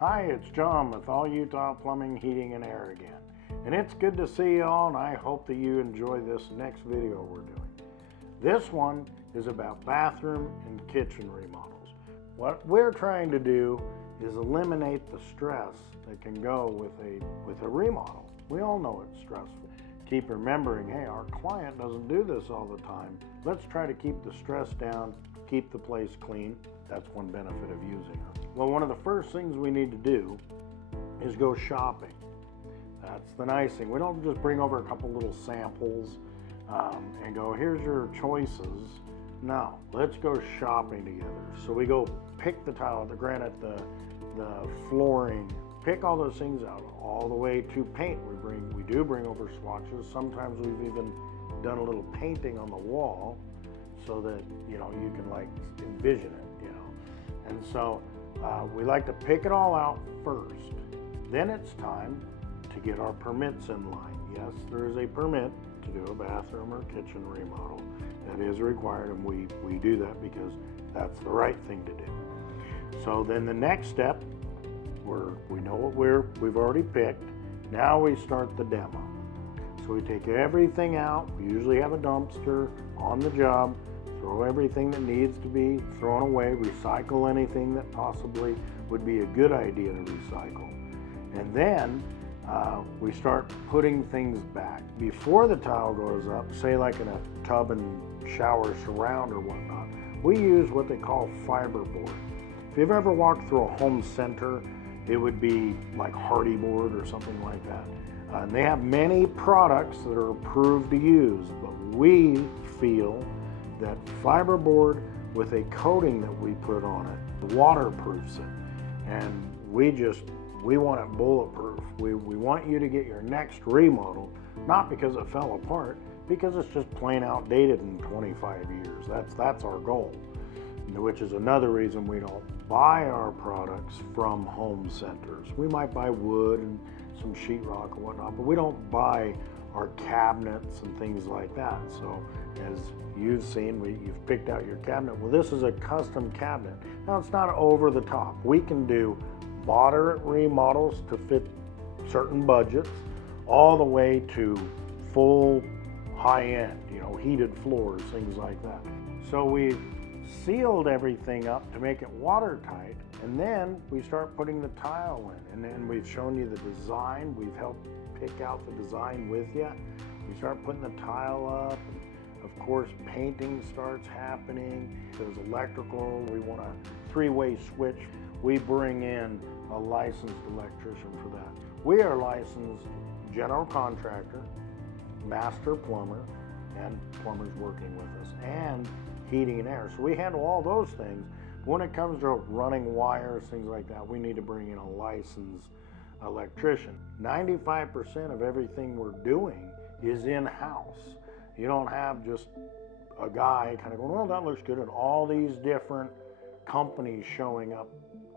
Hi, it's John with All Utah Plumbing, Heating, and Air again. And it's good to see you all, and I hope that you enjoy this next video we're doing. This one is about bathroom and kitchen remodels. What we're trying to do is eliminate the stress that can go with a remodel. We all know it's stressful. Keep remembering, hey, our client doesn't do this all the time. Let's try to keep the stress down, keep the place clean. That's one benefit of using us. Well, one of the first things we need to do is go shopping. That's the nice thing. We don't just bring over a couple little samples and go, here's your choices. No, let's go shopping together. So we go pick the tile, the granite, the flooring, pick all those things out, all the way to paint. We do bring over swatches. Sometimes we've even done a little painting on the wall so that you can like envision it. And so we like to pick it all out first. Then it's time to get our permits in line. Yes, there is a permit to do a bathroom or kitchen remodel. That is required, and we do that because that's the right thing to do. So then the next step, we know what we've already picked. Now we start the demo. So we take everything out. We usually have a dumpster on the job. Throw everything that needs to be thrown away, recycle anything that possibly would be a good idea to recycle. And then we start putting things back. Before the tile goes up, say like in a tub and shower surround or whatnot, we use what they call fiberboard. If you've ever walked through a home center, it would be like hardy board or something like that. And they have many products that are approved to use, but we feel that fiberboard with a coating that we put on it waterproofs it, and we want it bulletproof. We want you to get your next remodel, not because it fell apart, because it's just plain outdated in 25 years. That's our goal, which is another reason we don't buy our products from home centers. We might buy wood and some sheetrock and whatnot, but we don't buy our cabinets and things like that. So as you've seen, you've picked out your cabinet. Well, this is a custom cabinet. Now, it's not over the top. We can do moderate remodels to fit certain budgets, all the way to full high-end, heated floors, things like that. So we've sealed everything up to make it watertight, and then we start putting the tile in. And then we've shown you the design. We've helped pick out the design with you. We start putting the tile up. Of course, painting starts happening. There's electrical. We want a three-way switch. We bring in a licensed electrician for that. We are licensed general contractor, master plumber, and plumbers working with us, and heating and air. So we handle all those things. When it comes to running wires, things like that, we need to bring in a licensed electrician. 95% of everything we're doing is in-house. You don't have just a guy kind of going, well, that looks good, and all these different companies showing up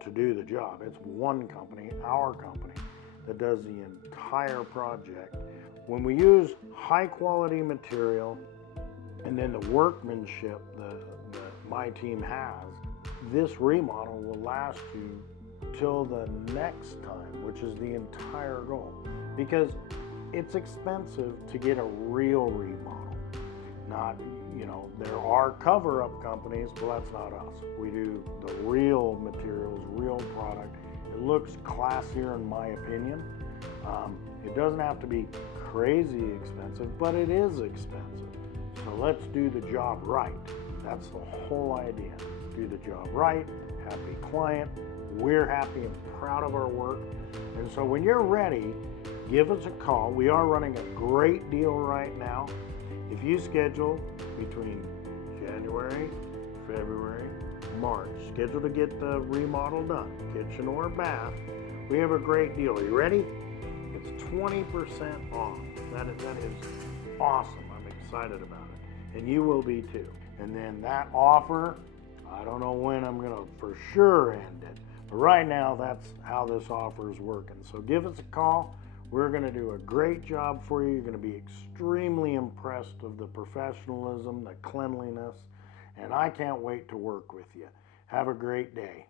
to do the job. It's one company, our company, that does the entire project. When we use high quality material and then the workmanship that my team has, this remodel will last you till the next time, which is the entire goal. Because it's expensive to get a real remodel. Not, there are cover-up companies, well, that's not us. We do the real materials, real product. It looks classier in my opinion. It doesn't have to be crazy expensive, but it is expensive. So let's do the job right. That's the whole idea. Do the job right, happy client, we're happy and proud of our work. And so when you're ready, give us a call. We are running a great deal right now. If you schedule between January, February, March, schedule to get the remodel done, kitchen or bath, we have a great deal. Are you ready? It's 20% off. That is awesome. I'm excited about it. And you will be too. And then that offer, I don't know when I'm going to for sure end it. But right now, that's how this offer is working. So give us a call. We're going to do a great job for you. You're going to be extremely impressed of the professionalism, the cleanliness, and I can't wait to work with you. Have a great day.